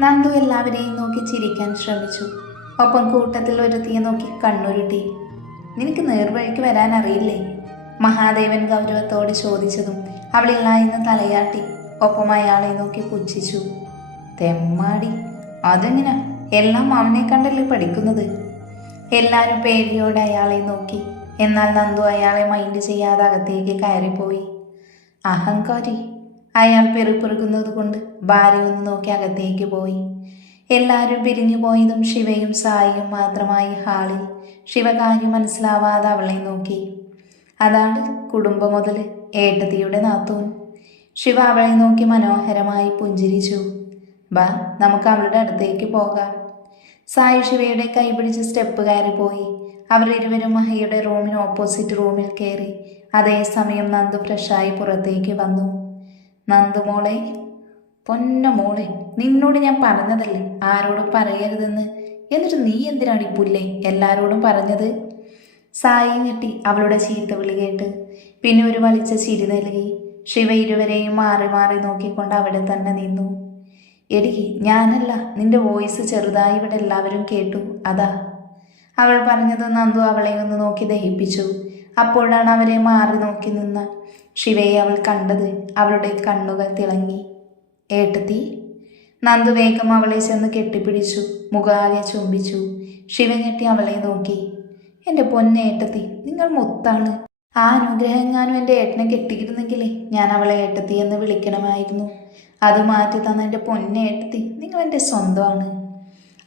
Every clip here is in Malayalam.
നന്ദു എല്ലാവരെയും നോക്കി ചിരിക്കാൻ ശ്രമിച്ചു. ഒപ്പം കൂട്ടത്തിൽ ഒരുത്തിയെ നോക്കി കണ്ണുരുട്ടി. നിനക്ക് നേർവഴിക്ക് വരാൻ അറിയില്ലേ? മഹാദേവൻ ഗൗരവത്തോടെ ചോദിച്ചതും അവളില്ല എന്ന് തലയാട്ടി. ഒപ്പം അയാളെ നോക്കി പുച്ഛിച്ചു. തെമ്മാടി അതെങ്ങനെ? എല്ലാം അവനെ കണ്ടല്ലേ പഠിക്കുന്നത്? എല്ലാവരും പേടിയോടെ അയാളെ നോക്കി. എന്നാൽ നന്ദു അയാളെ മൈൻഡ് ചെയ്യാതെ അകത്തേക്ക് കയറിപ്പോയി. അഹങ്കാരി അയാൾ പെറുപ്പെറുക്കുന്നത് കൊണ്ട് ഭാര്യ ഒന്ന് നോക്കി അകത്തേക്ക് പോയി. എല്ലാവരും പിരിഞ്ഞു പോയതും ശിവയും സായിയും മാത്രമായി ഹാളിൽ ശിവകാര്യം മനസ്സിലാവാതെ അവളെ നോക്കി. അതാണ് കുടുംബം മുതൽ ഏട്ടതിയുടെ നാത്തൂൻ. ശിവ അവളെ നോക്കി മനോഹരമായി പുഞ്ചിരിച്ചു. ബാ നമുക്ക് അവളുടെ അടുത്തേക്ക് പോകാം. സായി ശിവയുടെ കൈ പിടിച്ച് സ്റ്റെപ്പ് കയറി പോയി. അവർ ഇരുവരും മഹയുടെ റൂമിന് ഓപ്പോസിറ്റ് റൂമിൽ കയറി അതേസമയം നന്ദു ഫ്രഷായി പുറത്തേക്ക് വന്നു. നന്ദു മോളെ പൊന്ന നിന്നോട് ഞാൻ പറഞ്ഞതല്ലേ? ആരോടും പറയരുതെന്ന്. എന്നിട്ട് നീ എന്തിനാണ് ഈ പുല്ലേ എല്ലാരോടും പറഞ്ഞത്? സായി ഞെട്ടി അവളുടെ ചീത്ത വിളി കേട്ട്. പിന്നെ ഒരു വലിച്ച ചിരി നൽകി. ശിവ ഇരുവരെയും മാറി മാറി നോക്കിക്കൊണ്ട് അവിടെ തന്നെ നിന്നു. എടി ഞാനല്ല നിന്റെ വോയിസ് ചെറുതായി ഇവിടെ എല്ലാവരും കേട്ടു. അതാ. അവൾ പറഞ്ഞത് നന്ദു അവളെ ഒന്ന് നോക്കി ദഹിപ്പിച്ചു. അപ്പോഴാണ് അവരെ മാറി നോക്കി നിന്ന. ശിവയെ അവൾ കണ്ടത് അവളുടെ കണ്ണുകൾ തിളങ്ങി. ഏട്ടത്തി നന്ദു വേഗം അവളെ ചെന്ന് കെട്ടിപ്പിടിച്ചു മുഖാകെ ചുംബിച്ചു. ശിവ ഞെട്ടി അവളെ നോക്കി. എന്റെ പൊന്നേട്ടത്തി നിങ്ങൾ മുത്താണ്. ആ അനുഗ്രഹങ്ങാനും എന്റെ ഏട്ടനെ കെട്ടിയിരുന്നെങ്കിലേ ഞാൻ അവളെ ഏട്ടത്തി എന്ന് വിളിക്കണമായിരുന്നു. അത് മാറ്റി തന്ന എന്റെ പൊന്നേട്ടത്തി നിങ്ങൾ എന്റെ സ്വന്തമാണ്.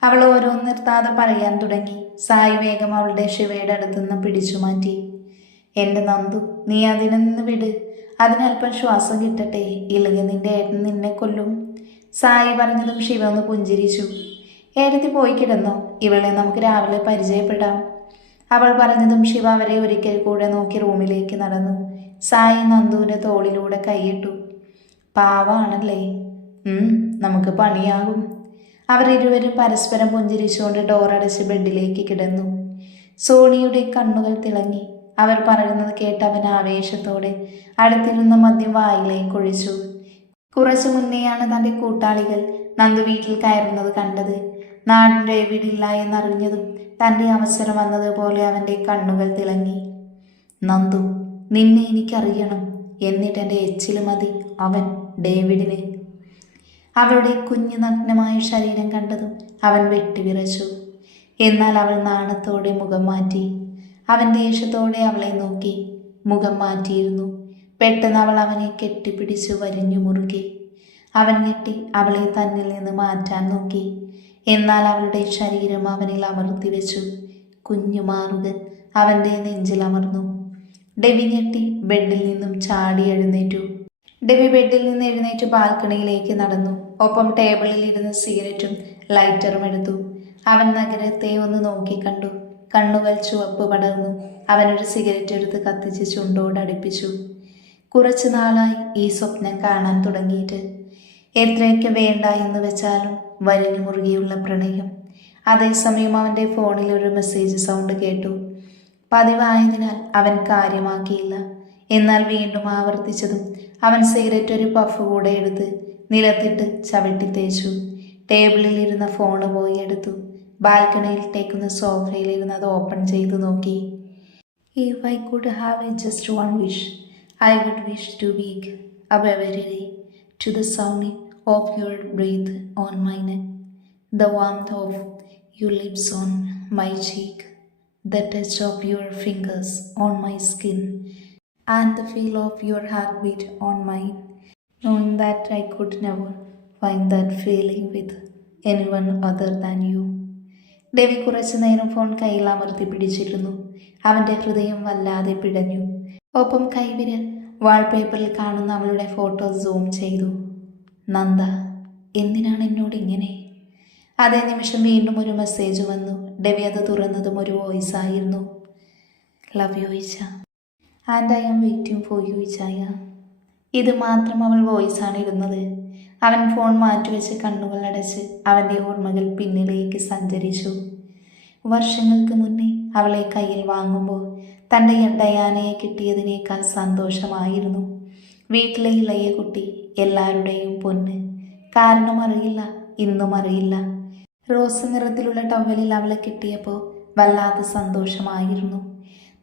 അവൾ ഓരോന്ന് നിർത്താതെ പറയാൻ തുടങ്ങി. സായി വേഗം അവളുടെ ശിവയുടെ അടുത്തുനിന്ന് പിടിച്ചു മാറ്റി. എന്റെ നന്ദു നീ അതിനെ നിന്ന് വിട്. അതിനല്പം ശ്വാസം കിട്ടട്ടെ. ഇല്ലെങ്കിൽ നിന്റെ ഏട്ടൻ നിന്നെ കൊല്ലും. സായി പറഞ്ഞതും ശിവ ഒന്ന് പുഞ്ചിരിച്ചു. ഏടത്തി പോയി കിടന്നോ? ഇവളെ നമുക്ക് രാവിലെ പരിചയപ്പെടാം. അവൾ പറഞ്ഞതും ശിവ അവരെ ഒരിക്കൽ കൂടെ നോക്കി റൂമിലേക്ക് നടന്നു. സായി നന്ദുവിന്റെ തോളിലൂടെ കൈയിട്ടു. പാവാണല്ലേ? നമുക്ക് പണിയാകും. അവരിരുവരും പരസ്പരം പുഞ്ചിരിച്ചുകൊണ്ട് ഡോറടച്ച് ബെഡിലേക്ക് കിടന്നു. സോണിയുടെ കണ്ണുകൾ തിളങ്ങി. അവർ പറയുന്നത് കേട്ട് അവൻ ആവേശത്തോടെ അടുത്തിരുന്ന മദ്യം വായിലേക്ക് ഒഴിച്ചു കുറച്ചു മുന്നെയാണ് തന്റെ കൂട്ടാളികൾ നന്ദു വീട്ടിൽ കയറുന്നത് കണ്ടത്. നാടിന്റെ വീടില്ല എന്നറിഞ്ഞതും തന്റെ അവസരം വന്നതുപോലെ അവന്റെ കണ്ണുകൾ തിളങ്ങി. നന്ദു നിന്നെ എനിക്കറിയണം. എന്നിട്ട് എന്റെ എച്ചിൽ മതി അവൻ ഡേവിഡിനെ. അവളുടെ കുഞ്ഞു നഗ്നമായ ശരീരം കണ്ടതും അവൻ വെട്ടിവിറച്ചു. എന്നാൽ അവൾ നാണത്തോടെ മുഖം മാറ്റി അവൻ ദേഷ്യത്തോടെ അവളെ നോക്കി മുഖം മാറ്റിയിരുന്നു. പെട്ടെന്ന് അവൾ അവനെ കെട്ടിപ്പിടിച്ചു വരിഞ്ഞു മുറുകി. അവൻ ഞെട്ടി അവളെ തന്നിൽ നിന്ന് മാറ്റാൻ നോക്കി. എന്നാൽ അവളുടെ ശരീരം അവനിൽ അമർത്തി വെച്ചു. കുഞ്ഞു മാറുകൻ അവന്റെ നെഞ്ചിൽ അമർന്നു. ഡെവി ഞെട്ടി ബെഡിൽ നിന്നും ചാടി എഴുന്നേറ്റു. ഡെവി ബെഡിൽ നിന്ന് എഴുന്നേറ്റ് ബാൽക്കണിയിലേക്ക് നടന്നു. ഒപ്പം ടേബിളിൽ ഇരുന്ന് സിഗരറ്റും ലൈറ്ററും എടുത്തു. അവൻ നഗരത്തെ ഒന്ന് നോക്കി കണ്ടു. കണ്ണുകൾ ചുവപ്പ് പടർന്നു. അവനൊരു സിഗരറ്റ് എടുത്ത് കത്തിച്ച് ചുണ്ടോട് അടുപ്പിച്ചു. കുറച്ചു നാളായി ഈ സ്വപ്നം കാണാൻ തുടങ്ങിയിട്ട്. എത്രയൊക്കെ വേണ്ട എന്ന് വെച്ചാലും വലിഞ്ഞു മുറുകിയുള്ള പ്രണയം. അതേസമയം അവന്റെ ഫോണിൽ ഒരു മെസ്സേജ് സൗണ്ട് കേട്ടു. പതിവായതിനാൽ അവൻ കാര്യമാക്കിയില്ല. എന്നാൽ വീണ്ടും ആവർത്തിച്ചതും അവൻ സിഗരറ്റ് ഒരു പഫ് കൂടെ എടുത്ത് നിലത്തിട്ട് ചവിട്ടി തേച്ചു. ടേബിളിലിരുന്ന ഫോണ് പോയി എടുത്തു. ബാൽക്കണിയിൽ ടേക്കുന്ന സോഫയിൽ ഇരുന്ന് അത് ഓപ്പൺ ചെയ്തു നോക്കി if I could have a just one wish I would wish to wake up every day to the sound of your breath on my neck, the warmth of your lips on my cheek, the touch of your fingers on my skin, and the feel of your heartbeat on mine, knowing that I could never find that feeling with anyone other than you. Devi കുറച്ചു നേരം ഫോൺ കയ്യിൽ അമർത്തി പിടിച്ചിരുന്നു. അവന്റെ ഹൃദയം വല്ലാതെ പിടഞ്ഞു. ഒപ്പം കൈവിരൽ വാൾപേപ്പറിൽ കാണുന്ന അവളുടെ ഫോട്ടോ സൂം ചെയ്തു. നന്ദ എന്തിനാണ് എന്നോട് ഇങ്ങനെ? അതേ നിമിഷം വീണ്ടും ഒരു മെസ്സേജ് വന്നു. ഡെവി അത് തുറന്നതും ഒരു വോയിസ് ആയിരുന്നു. Love you Ichha and I am waiting for you ഇച്ചായ ഇത് മാത്രം അവൾ വോയിസാണ് ഇരുന്നത് അവൻ ഫോൺ മാറ്റിവെച്ച് കണ്ണുകളടച്ച് അവന്റെ ഓർമ്മകൾ പിന്നിലേക്ക് സഞ്ചരിച്ചു. വർഷങ്ങൾക്ക് മുന്നേ അവളെ കയ്യിൽ വാങ്ങുമ്പോൾ തന്റെ ഡയാനയെ കിട്ടിയതിനേക്കാൾ സന്തോഷമായിരുന്നു. വീട്ടിലെ ഇളയ കുട്ടി എല്ലാവരുടെയും പൊന്ന്. കാരണം അറിയില്ല ഇന്നും അറിയില്ല. റോസ് നിറത്തിലുള്ള ടവലിൽ അവളെ കിട്ടിയപ്പോൾ വല്ലാത്ത സന്തോഷമായിരുന്നു.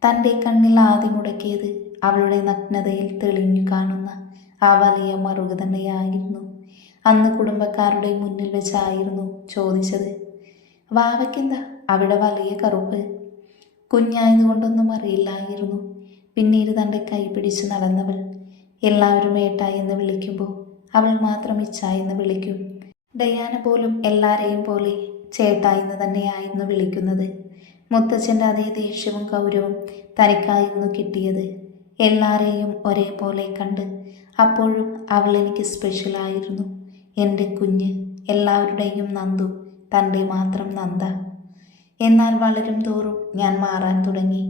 തന്റെ കണ്ണിൽ ആദ്യം മുടക്കിയത് അവളുടെ നഗ്നതയിൽ തെളിഞ്ഞു കാണുന്ന ആ വലിയ മറുക തന്നെയായിരുന്നു. അന്ന് കുടുംബക്കാരുടെ മുന്നിൽ വെച്ചായിരുന്നു ചോദിച്ചത്. വാവയ്ക്കെന്താ? അവിടെ വലിയ കറുപ്പ്. കുഞ്ഞായതുകൊണ്ടൊന്നും അറിയില്ലായിരുന്നു. പിന്നീട് തന്റെ കൈ പിടിച്ച് നടന്നവൾ എല്ലാവരും ഏട്ട എന്ന് വിളിക്കുമ്പോൾ അവൾ മാത്രം ഇച്ചായെന്ന് എന്ന് വിളിക്കും. ഡയാന പോലും എല്ലാരെയും പോലെ ചേട്ട എന്ന് തന്നെയായിരുന്നു വിളിക്കുന്നത്. മുത്തച്ഛന്റെ അതേ ദേഷ്യവും കൗരവും തനിക്കായിരുന്നു കിട്ടിയത്. എല്ലാരെയും ഒരേപോലെ കണ്ട് അപ്പോഴും അവൾ എനിക്ക് സ്പെഷ്യലായിരുന്നു എന്റെ കുഞ്ഞ് എല്ലാവരുടെയും നന്ദു തന്റെ മാത്രം നന്ദ. എന്നാൽ വളരും തോറും ഞാൻ മാറാൻ തുടങ്ങി.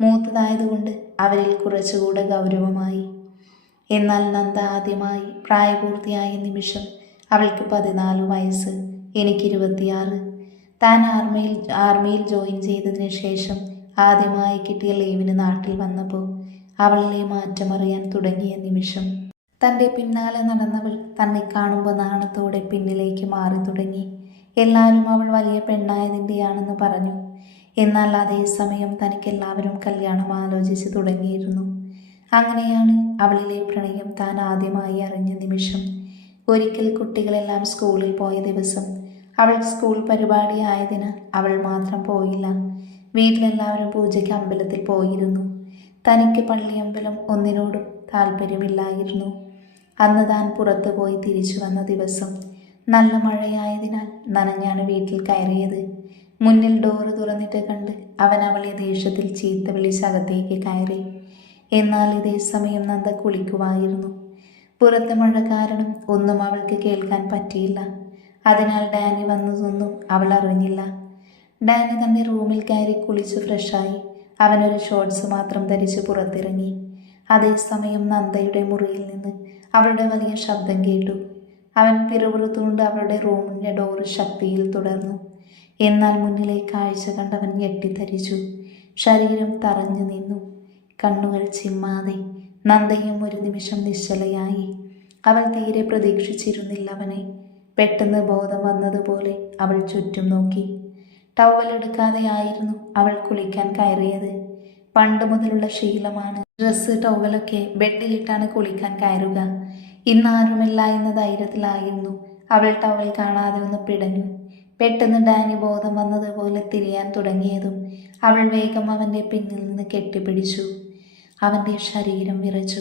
മൂത്തതായതുകൊണ്ട് അവരിൽ കുറച്ചുകൂടെ ഗൗരവമായി. എന്നാൽ നന്ദ ആദ്യമായി പ്രായപൂർത്തിയായ നിമിഷം അവൾക്ക് പതിനാല് വയസ്സ് എനിക്ക് ഇരുപത്തിയാറ്. താൻ ആർമിയിൽ ആർമിയിൽ ജോയിൻ ചെയ്തതിന് ശേഷം ആദ്യമായി കിട്ടിയ ലീവിന് നാട്ടിൽ വന്നപ്പോൾ അവളിലെ മാറ്റമറിയാൻ തുടങ്ങിയ നിമിഷം തന്റെ പിന്നാലെ നടന്നവൾ തന്നെ കാണുമ്പോൾ നാണത്തോടെ പിന്നിലേക്ക് മാറി തുടങ്ങി. എല്ലാവരും അവൾ വലിയ പെണ്ണായതിന്റെയാണെന്ന് പറഞ്ഞു. എന്നാൽ അതേസമയം തനിക്ക് എല്ലാവരും കല്യാണം ആലോചിച്ച് തുടങ്ങിയിരുന്നു. അങ്ങനെയാണ് അവളിലെ പ്രണയം താൻ ആദ്യമായി അറിഞ്ഞ നിമിഷം. ഒരിക്കൽ കുട്ടികളെല്ലാം സ്കൂളിൽ പോയ ദിവസം അവൾ സ്കൂൾ പരിപാടി ആയതിനാൽ അവൾ മാത്രം പോയില്ല. വീട്ടിലെല്ലാവരും പൂജയ്ക്ക് അമ്പലത്തിൽ പോയിരുന്നു. തനിക്ക് പള്ളിയമ്പലം ഒന്നിനോടും താല്പര്യമില്ലായിരുന്നു. അന്ന് താൻ പുറത്തു പോയി തിരിച്ചു വന്ന ദിവസം നല്ല മഴയായതിനാൽ നനഞ്ഞാണ് വീട്ടിൽ കയറിയത്. മുന്നിൽ ഡോറ് തുറന്നിട്ട് കണ്ട് അവൻ അവളെ ദേഷ്യത്തിൽ ചീത്ത വിളിച്ച് അകത്തേക്ക് കയറി. എന്നാൽ ഇതേ സമയം നന്ദ കുളിക്കുമായിരുന്നു പുറത്ത് മഴ കാരണം ഒന്നും അവൾക്ക് കേൾക്കാൻ പറ്റിയില്ല. അതിനാൽ ഡാനി വന്നതൊന്നും അവൾ അറിഞ്ഞില്ല. ഡാനി തന്റെ റൂമിൽ കയറി കുളിച്ച് ഫ്രഷായി. അവനൊരു ഷോർട്സ് മാത്രം ധരിച്ച് പുറത്തിറങ്ങി. അതേസമയം നന്ദയുടെ മുറിയിൽ നിന്ന് അവളുടെ വലിയ ശബ്ദം കേട്ടു. അവൻ പിറുപിറുത്തുകൊണ്ട് അവളുടെ റൂമിന്റെ ഡോറ് ശക്തിയിൽ തുടർന്നു. എന്നാൽ മുന്നിലെ കാഴ്ച കണ്ടവൻ ഞെട്ടിത്തരിച്ചു. ശരീരം തറഞ്ഞു നിന്നു. കണ്ണുകൾ ചിമ്മാതെ നന്ദയും ഒരു നിമിഷം നിശ്ചലയായി. അവൾ തീരെ പ്രതീക്ഷിച്ചിരുന്നില്ല അവനെ. പെട്ടെന്ന് ബോധം വന്നതുപോലെ അവൾ ചുറ്റും നോക്കി. ടവലെടുക്കാതെയായിരുന്നു അവൾ കുളിക്കാൻ കയറിയത്. പണ്ട് മുതലുള്ള ശീലമാണ്. ഡ്രസ്സ് ടോവലൊക്കെ ബെഡിലിട്ടാണ് കുളിക്കാൻ കയറുക. ഇന്നാരുമില്ല എന്ന ധൈര്യത്തിലായിരുന്നു. അവൾ ടവൽ കാണാതെ ഒന്ന് പിടഞ്ഞു. പെട്ടെന്ന് ഡാനി ബോധം വന്നതുപോലെ തിരിയാൻ തുടങ്ങിയതും അവൾ വേഗം അവന്റെ പിന്നിൽ നിന്ന് കെട്ടിപ്പിടിച്ചു. അവന്റെ ശരീരം വിറച്ചു.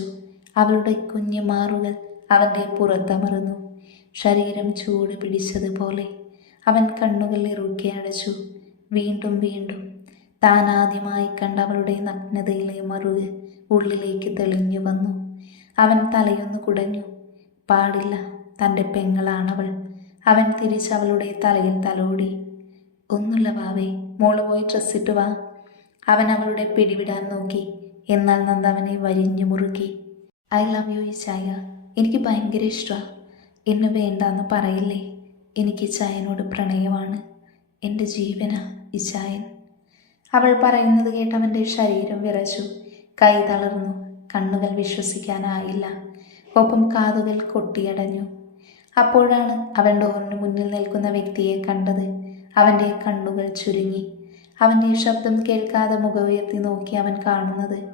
അവളുടെ കുഞ്ഞു മാറുകൾ അവന്റെ പുറത്തമർന്നു ശരീരം ചൂട് പിടിച്ചതുപോലെ അവൻ കണ്ണുകൾ ഇറുക്കി അടച്ചു. വീണ്ടും വീണ്ടും താൻ ആദ്യമായി കണ്ട അവളുടെ നഗ്നതയിലെ മറു ഉള്ളിലേക്ക് തെളിഞ്ഞു വന്നു. അവൻ തലയൊന്ന് കുടഞ്ഞു. പാടില്ല തന്റെ പെങ്ങളാണവൾ. അവൻ തിരിച്ചവളുടെ തലയിൽ തലോടി. ഒന്നുള്ള വാവേ മോൾ പോയി ഡ്രസ്സിട്ട് വാ. അവൻ അവളുടെ പിടിവിടാൻ നോക്കി. എന്നാൽ നന്ദ അവനെ വരിഞ്ഞു മുറുക്കി. ഐ ലവ് യു ഈ ചായ എനിക്ക് ഭയങ്കര ഇഷ്ടമാണ് എന്നെ വേണ്ടാന്ന് പറയില്ലേ? എനിക്ക് ചായനോട് പ്രണയമാണ്. എന്റെ ജീവന ഈ ചായൻ അവൾ പറയുന്നത് കേട്ടവന്റെ ശരീരം വിറച്ചു. കൈ തളർന്നു. കണ്ണുകൾ വിശ്വസിക്കാനായില്ല. ഒപ്പം കാതുകൾ കൊട്ടിയടഞ്ഞു. അപ്പോഴാണ് അവൻ ഡോറിന് മുന്നിൽ നിൽക്കുന്ന വ്യക്തിയെ കണ്ടത്. അവന്റെ കണ്ണുകൾ ചുരുങ്ങി. അവന്റെ ശബ്ദം കേൾക്കാതെ മുഖമുയർത്തി നോക്കി അവൻ കാണുന്നത്.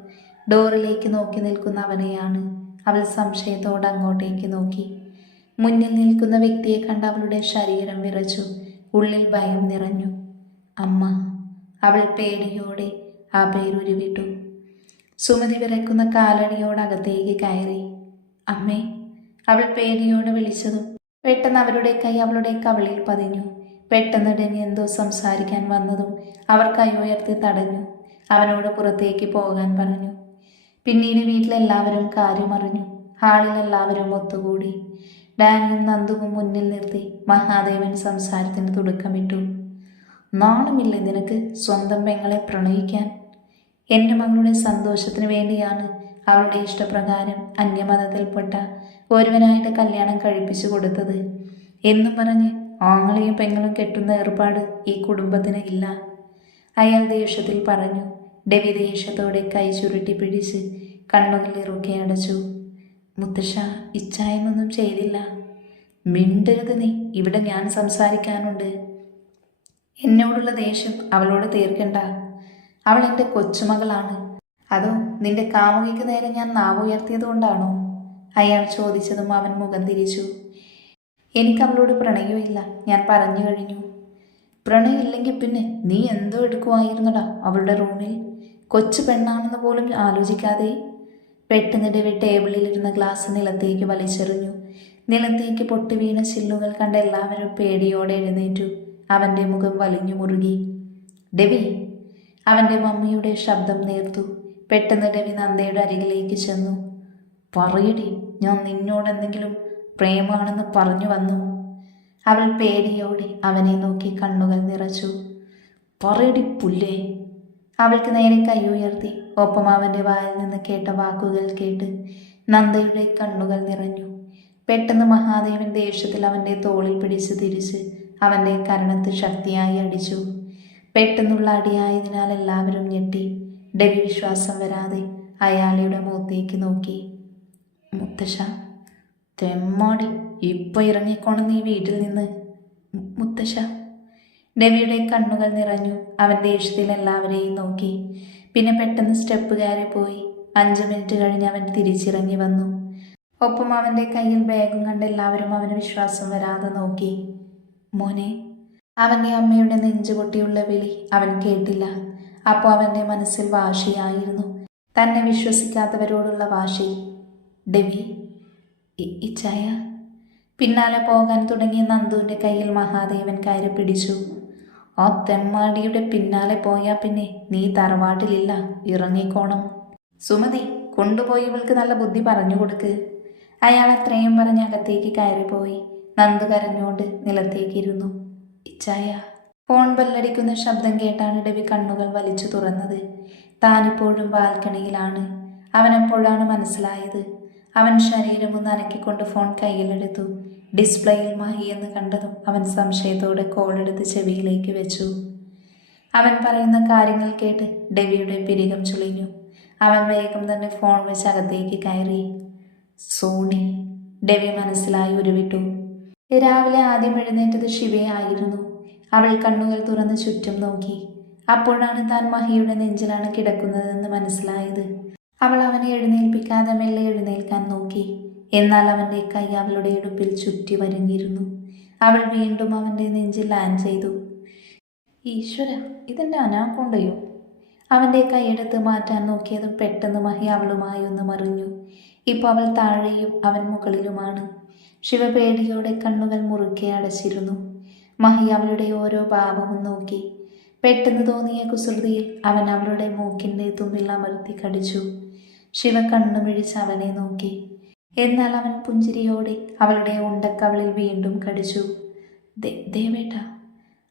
ഡോറിലേക്ക് നോക്കി നിൽക്കുന്ന അവനെയാണ്. അവൾ സംശയത്തോടെ അങ്ങോട്ടേക്ക് നോക്കി. മുന്നിൽ നിൽക്കുന്ന വ്യക്തിയെ കണ്ട അവളുടെ ശരീരം വിറച്ചു. ഉള്ളിൽ ഭയം നിറഞ്ഞു. അമ്മ. അവൾ പേടിയോടെ ആ പേരുരുവിട്ടു. സുമതി വിറക്കുന്ന കാലടിയോടകത്തേക്ക് കയറി. അമ്മേ അവൾ പേടിയോടെ വിളിച്ചതും പെട്ടെന്ന് അവരുടെ കൈ അവളുടെ കവളിൽ പതിഞ്ഞു. പെട്ടെന്ന് ഡെനി എന്തോ സംസാരിക്കാൻ വന്നതും അവർ കൈ ഉയർത്തി തടഞ്ഞു. അവനോട് പുറത്തേക്ക് പോകാൻ പറഞ്ഞു. പിന്നീട് വീട്ടിലെല്ലാവരും കാര്യം അറിഞ്ഞു ഹാളിൽ എല്ലാവരും ഒത്തുകൂടി. ഡാനിയും നന്ദുവും മുന്നിൽ നിർത്തി മഹാദേവൻ സംസാരത്തിന് തുടക്കമിട്ടു. നാണമില്ലേ നിനക്ക് സ്വന്തം പെങ്ങളെ പ്രണയിക്കാൻ. എന്റെ മകളുടെ സന്തോഷത്തിന് വേണ്ടിയാണ് അവളുടെ ഇഷ്ടപ്രകാരം അന്യമതത്തിൽപ്പെട്ട ഒരുവനായിട്ട് കല്യാണം കഴിപ്പിച്ചു കൊടുത്തത്. എന്നും പറഞ്ഞ് ആങ്ങളെയും പെങ്ങളും കെട്ടുന്ന ഏർപ്പാട് ഈ കുടുംബത്തിന് ഇല്ല. അയാൾ ദേഷ്യത്തിൽ പറഞ്ഞു ഡെവി ദേഷ്യത്തോടെ കൈ ചുരുട്ടി പിടിച്ച് കണ്ണുകളിൽ ഇറുക്കി അടച്ചു. മുത്തശ്ശ ഇച്ഛായമൊന്നും ചെയ്തില്ല. മിണ്ടരുത് നീ. ഇവിടെ ഞാൻ സംസാരിക്കാനുണ്ട്. എന്നോടുള്ള ദേഷ്യം അവളോട് തീർക്കണ്ട. അവൾ എന്റെ കൊച്ചുമകളാണ്. അതോ നിന്റെ കാമുകിക്ക് നേരെ ഞാൻ നാവ് ഉയർത്തിയത് കൊണ്ടാണോ? അയാൾ ചോദിച്ചതും അവൻ മുഖം തിരിച്ചു. എനിക്ക് അവളോട് പ്രണയമില്ല ഞാൻ പറഞ്ഞു കഴിഞ്ഞു. പ്രണയമില്ലെങ്കിൽ പിന്നെ നീ എന്തോ എടുക്കുമായിരുന്നടാ അവളുടെ റൂമിൽ. കൊച്ചു പെണ്ണാണെന്ന് പോലും ആലോചിക്കാതെ പെട്ടെന്ന് ഡെവി ടേബിളിലിരുന്ന ഗ്ലാസ് നിലത്തേക്ക് വലിച്ചെറിഞ്ഞു. നിലത്തേക്ക് പൊട്ടി വീണ ചില്ലുകൾ കണ്ട എല്ലാവരും പേടിയോടെ എഴുന്നേറ്റു. അവന്റെ മുഖം വലിഞ്ഞു മുറുകി. ഡെവി അവന്റെ മമ്മിയുടെ ശബ്ദം നേർത്തു. പെട്ടെന്ന് ഡെവി നന്ദയുടെ അരികിലേക്ക് ചെന്നു. പറയടി ഞാൻ നിന്നോട് എന്തെങ്കിലും പ്രേമാണെന്ന് പറഞ്ഞു വന്നു. അവൾ പേടിയോടെ അവനെ നോക്കി കണ്ണുകൾ നിറച്ചു. പറയടി പുല്ലേ അവൾക്ക് നേരെ കൈ ഉയർത്തി. ഒപ്പം അവന്റെ വായിൽ നിന്ന് കേട്ട വാക്കുകൾ കേട്ട് നന്ദയുടെ കണ്ണുകൾ നിറഞ്ഞു. പെട്ടെന്ന് മഹാദേവൻ ദേഷ്യത്തിൽ അവന്റെ തോളിൽ പിടിച്ച് തിരിച്ച് അവന്റെ കരണത്ത് ശക്തിയായി അടിച്ചു. പെട്ടെന്നുള്ള അടിയായതിനാൽ എല്ലാവരും ഞെട്ടി. ഡെവി വിശ്വാസം വരാതെ അയാളുടെ മുഖത്തേക്ക് നോക്കി. മുത്തശ്ശ തെമ്മാടി ഇപ്പൊ ഇറങ്ങിക്കോണം നീ വീട്ടിൽ നിന്ന്. മുത്തശ്ശ. ഡെവിയുടെ കണ്ണുകൾ നിറഞ്ഞു. അവൻ ദേഷ്യത്തിൽ എല്ലാവരെയും നോക്കി. പിന്നെ പെട്ടെന്ന് സ്റ്റെപ്പ് കയറി പോയി. അഞ്ച് മിനിറ്റ് കഴിഞ്ഞ് അവൻ തിരിച്ചിറങ്ങി വന്നു. ഒപ്പം അവന്റെ കയ്യിൽ ബാഗും കണ്ട് എല്ലാവരും അവന് വിശ്വാസം വരാതെ നോക്കി. മോനെ അവന്റെ അമ്മയുടെ നെഞ്ചുപൊട്ടിയുള്ള വിളി അവൻ കേട്ടില്ല. അപ്പോൾ അവന്റെ മനസ്സിൽ വാശിയായിരുന്നു. തന്നെ വിശ്വസിക്കാത്തവരോടുള്ള വാശി. ഡെവി ഇച്ചായ പിന്നാലെ പോകാൻ തുടങ്ങിയ നന്ദുവിന്റെ കയ്യിൽ മഹാദേവൻ കയറി പിടിച്ചു. ആ തെമ്മാടിയുടെ പിന്നാലെ പോയാൽ പിന്നെ നീ തറവാട്ടിലില്ല ഇറങ്ങിക്കോണം. സുമതി കൊണ്ടുപോയി ഇവൾക്ക് നല്ല ബുദ്ധി പറഞ്ഞു കൊടുക്ക്. അയാൾ അത്രയും പറഞ്ഞ് അകത്തേക്ക് കയറിപ്പോയി. നന്ദു കരഞ്ഞുകൊണ്ട് നിലത്തേക്കിരുന്നു. ഇച്ചായ ഫോൺ ബെല്ലടിക്കുന്ന ശബ്ദം കേട്ടാണ് ഡെവി കണ്ണുകൾ വലിച്ചു തുറന്നത്. താനിപ്പോഴും ബാൽക്കണിയിലാണ്. അവനെപ്പോഴാണ് മനസ്സിലായത്? അവൻ ശരീരം ഒന്ന് അനക്കിക്കൊണ്ട് ഫോൺ കയ്യിലെടുത്തു. ഡിസ്പ്ലേയിൽ മഹി എന്ന് കണ്ടതും അവൻ സംശയത്തോടെ കോളെടുത്ത് ചെവിയിലേക്ക് വെച്ചു. അവൻ പറയുന്ന കാര്യങ്ങൾ കേട്ട് ഡെവിയുടെ പിരികം ചുളിഞ്ഞു അവൻ വേഗം തന്നെ ഫോൺ വെച്ച് അകത്തേക്ക് കയറി. സോണി ഡെവി മനസ്സിലായി ഉരുവിട്ടു. രാവിലെ ആദ്യം എഴുന്നേറ്റത് ശിവയായിരുന്നു അവൾ കണ്ണുകൾ തുറന്ന് ചുറ്റും നോക്കി. അപ്പോഴാണ് താൻ മഹിയുടെ നെഞ്ചിലാണ് കിടക്കുന്നതെന്ന് മനസ്സിലായത്. അവൾ അവനെ എഴുന്നേൽപ്പിക്കാതെ മെല്ലെ എഴുന്നേൽക്കാൻ നോക്കി. എന്നാൽ അവന്റെ കൈ അവളുടെ ഇടുപ്പിൽ ചുറ്റി വരിഞ്ഞിരുന്നു അവൾ വീണ്ടും അവന്റെ നെഞ്ചിൽ ലാൻഡ് ചെയ്തു. ഈശ്വര ഇതെന്റെ അനാക്കൊണ്ടയോ? അവന്റെ കൈയെടുത്ത് മാറ്റാൻ നോക്കിയതും പെട്ടെന്ന് മഹി അവളുമായി ഒന്ന് മറിഞ്ഞു. ഇപ്പോൾ അവൾ താഴെയും അവൻ മുകളിലുമാണ്. ശിവപേടിയോടെ കണ്ണുകൾ മുറുക്കെ അടച്ചിരുന്നു. മഹി അവളുടെ ഓരോ ഭാവവും നോക്കി. പെട്ടെന്ന് തോന്നിയ കുസൃതിയിൽ അവൻ അവളുടെ മൂക്കിന്റെ തുമ്പിൽ അമർത്തി കടിച്ചു. ശിവ കണ്ണു മിഴിച്ച് അവനെ നോക്കി. എന്നാൽ അവൻ പുഞ്ചിരിയോടെ അവളുടെ ഉണ്ടക്കവളിൽ വീണ്ടും കടിച്ചു. "ദേ- ദേവേട്ട.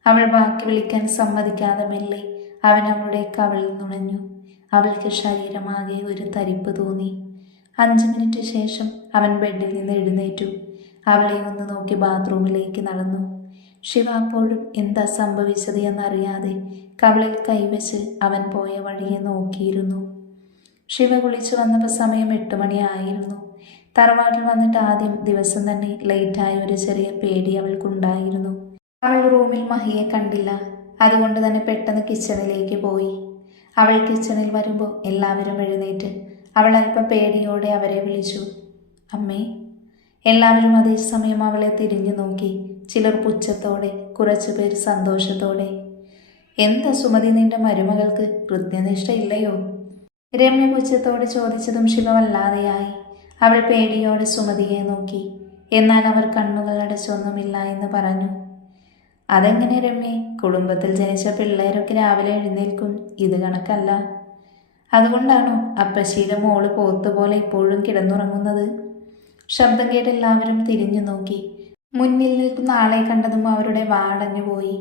അവൾ ബാക്കി വിളിക്കാൻ സമ്മതിക്കാതെ മെല്ലെ അവൻ അവളുടെ കവളിൽ നുണഞ്ഞു. അവൾക്ക് ശരീരമാകെ ഒരു തരിപ്പ് തോന്നി. അഞ്ച് മിനിറ്റ് ശേഷം അവൻ ബെഡിൽ നിന്ന് എഴുന്നേറ്റു. അവളെ ഒന്ന് നോക്കി ബാത്റൂമിലേക്ക് നടന്നു. ശിവ അപ്പോഴും എന്താ സംഭവിച്ചത് എന്നറിയാതെ കവളിൽ കൈവച്ച് അവൻ പോയ വഴിയെ നോക്കിയിരുന്നു. ശിവ കുളിച്ചു വന്നപ്പോൾ സമയം എട്ട് മണിയായിരുന്നു. തറവാട്ടിൽ വന്നിട്ട് ആദ്യം ദിവസം തന്നെ ലേറ്റായ ഒരു ചെറിയ പേടി അവൾക്കുണ്ടായിരുന്നു. അവൾ റൂമിൽ മഹിയെ കണ്ടില്ല. അതുകൊണ്ട് തന്നെ പെട്ടെന്ന് കിച്ചണിലേക്ക് പോയി. അവൾ കിച്ചണിൽ വരുമ്പോൾ എല്ലാവരും എഴുന്നേറ്റ് അവൾ അല്പം പേടിയോടെ അവരെ വിളിച്ചു. അമ്മേ എല്ലാവരും അതേസമയം അവളെ തിരിഞ്ഞു നോക്കി. ചിലർ പുച്ഛത്തോടെ കുറച്ചു പേർ സന്തോഷത്തോടെ. എന്താ സുമതി നിന്റെ മരുമകൾക്ക് കൃത്യനിഷ്ഠയില്ലയോ രമ്യ പുച്ഛത്തോടെ ചോദിച്ചതും ശിവ വല്ലാതെയായി അവൾ പേടിയോടെ സുമതിയെ നോക്കി. എന്നാൽ അവർ കണ്ണുകൾ അടച്ചൊന്നുമില്ല എന്ന് പറഞ്ഞു. അതെങ്ങനെ രമ്യ? കുടുംബത്തിൽ ജനിച്ച പിള്ളേരൊക്കെ രാവിലെ എഴുന്നേൽക്കും. ഇത് കണക്കല്ല. അതുകൊണ്ടാണോ അപ്പശീല മോൾ പോത്തുപോലെ ഇപ്പോഴും കിടന്നുറങ്ങുന്നത്? ശബ്ദം കേട്ട് എല്ലാവരും തിരിഞ്ഞു നോക്കി മുന്നിൽ നിൽക്കുന്ന ആളെ കണ്ടതും അവരുടെ വാടഞ്ഞു പോയി